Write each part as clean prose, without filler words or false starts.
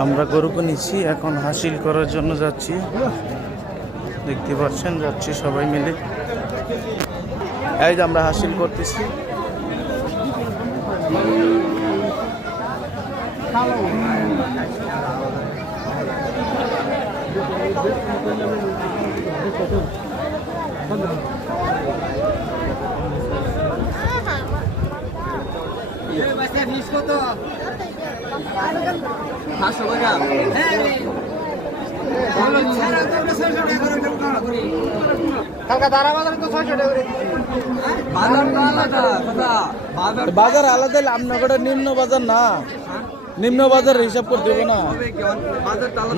আমরা গরু নিচ্ছি, এখন হাসিল করার জন্য যাচ্ছি। দেখতে পাচ্ছেন যাচ্ছি সবাই মিলে। এই যে আমরা হাসিল করতেছি। বাজার আলাদা, আমনগরের নিম্ন বাজার না, নিম্ন বাজার হিসাব করতে হবে না।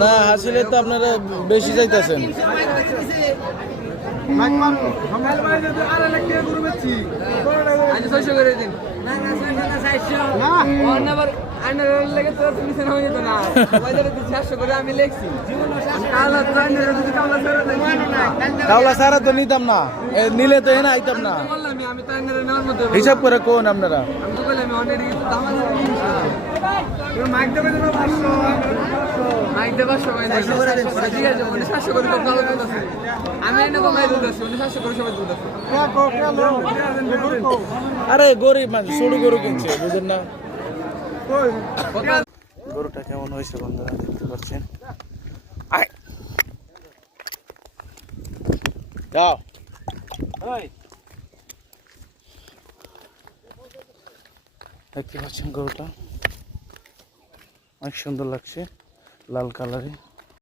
না হাসিলে তো আপনারা বেশি যাইতেছেন। কাওলা সারা তো নিতাম না, নিলে তো এনে আইতাম না। হিসাব করে কোন আপনারা আরে গরিব মানুষ ছোট গরু কিনছে, বুঝেন না। গরুটা কেমন হয়েছে বন্ধুরা দেখতে পাচ্ছেন। যাও দেখতে পাচ্ছেন গরুটা অনেক সুন্দর লাগছে, লাল কালারে।